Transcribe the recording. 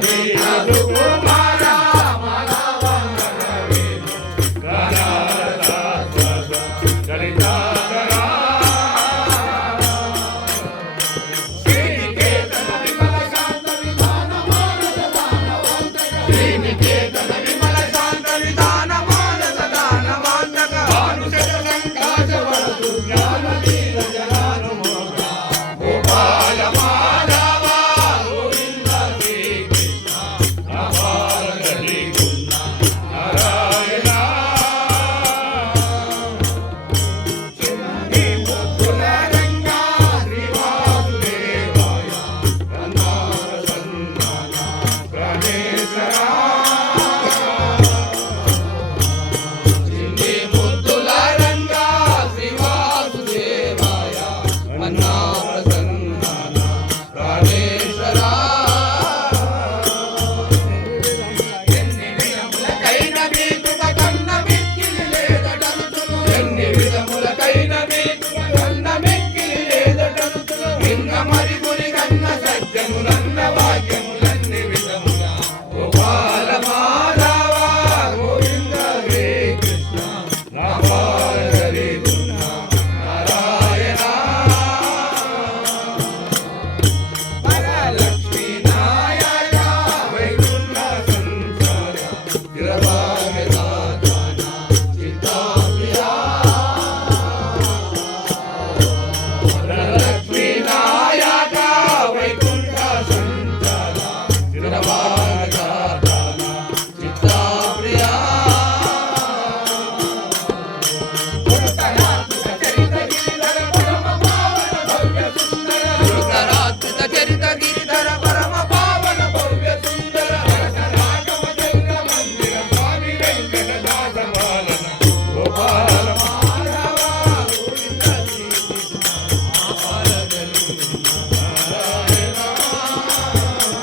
caminhado. ఎన్ని విధములకైన మీకు కన్న మెక్కిలి మరి గురి కన్న సజ్జనుల